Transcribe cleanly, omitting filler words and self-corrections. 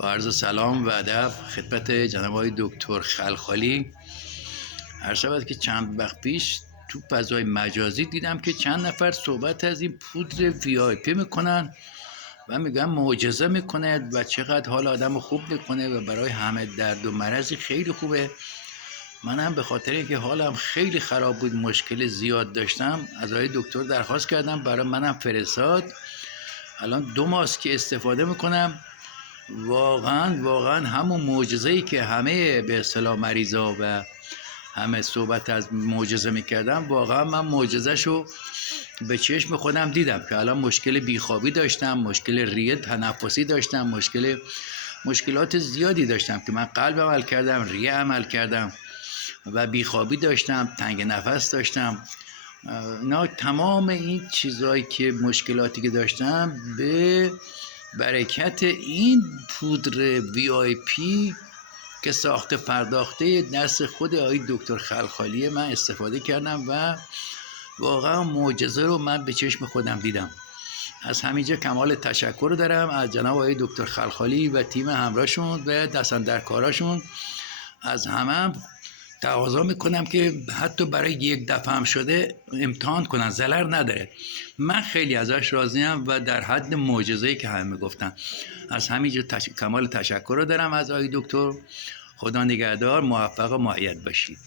با عرض سلام و ادب خدمت جناب آقای دکتر خلخالی. هر شود که چند وقت پیش تو فضای مجازی دیدم که چند نفر صحبت از این پودر وی آی پی میکنن و میگن معجزه میکنه و چقدر حال آدم خوب میکنه و برای همه درد و مرضی خیلی خوبه. منم به خاطر اینکه حالم خیلی خراب بود، مشکل زیاد داشتم، از آقای دکتر درخواست کردم، برای منم فرستاد. الان 2 ماه که استفاده میکنم. واقعا همون معجزه‌ای که همه به اصطلاح مریضا و همه صحبت از معجزه میکردن، واقعا من معجزه‌شو به چشم خودم دیدم که الان مشکل بیخوابی داشتم، مشکل ریه تنفسی داشتم، مشکلات زیادی داشتم که من قلب عمل کردم، ریه عمل کردم و بیخوابی داشتم، تنگ نفس داشتم. نه، تمام این چیزهایی که مشکلاتی که داشتم به برکت این پودر وی آی پی که ساخته پرداخته دست خود آقای دکتر خلخالی من استفاده کردم و واقعا معجزه رو من به چشم خودم دیدم. از همینجا کمال تشکر دارم از جناب آقای دکتر خلخالی و تیم همراهشون و دستاندرکاراشون. از همه تقاضا میکنم که حتی برای 1 دفعه هم شده امتحان کنن، ضرر نداره. من خیلی ازش راضیم و در حد معجزه‌ای که همه گفتن. از همینجا کمال تشکر رو دارم از آقای دکتر. خدا نگهدار، موفق و مؤید باشید.